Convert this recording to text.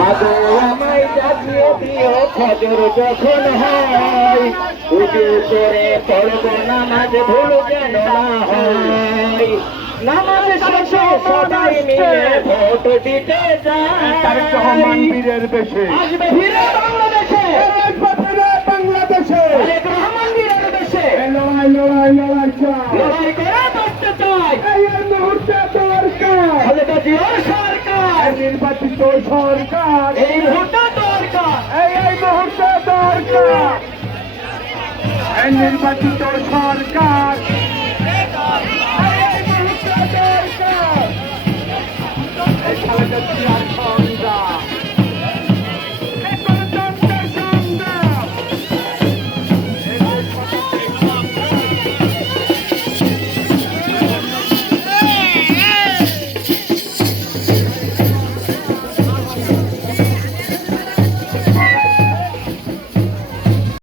মাগো আমায় জাগিয়ে দিও ফজর যখন হয়, উজু করে পড়ব নামাজ ভুল যেন না হয়। নামাজ শেষে সবাই মিলে ভোট দিতে যায়। বীরের বেশে আসবে ফিরে বাংলাদেশে, বাংলাদেশে তারেক রহমান বীরের বেশে লড়াই লড়াই লড়াই চাই, লড়াই করে করতে চাই। এই মুহূর্তে দরকার খালেদা জিয়ার সরকার, নির্বাচিত সরকার, এই মুহূর্তে দরকার। এই মুহূর্তে দরকার, এই নির্বাচিত সরকার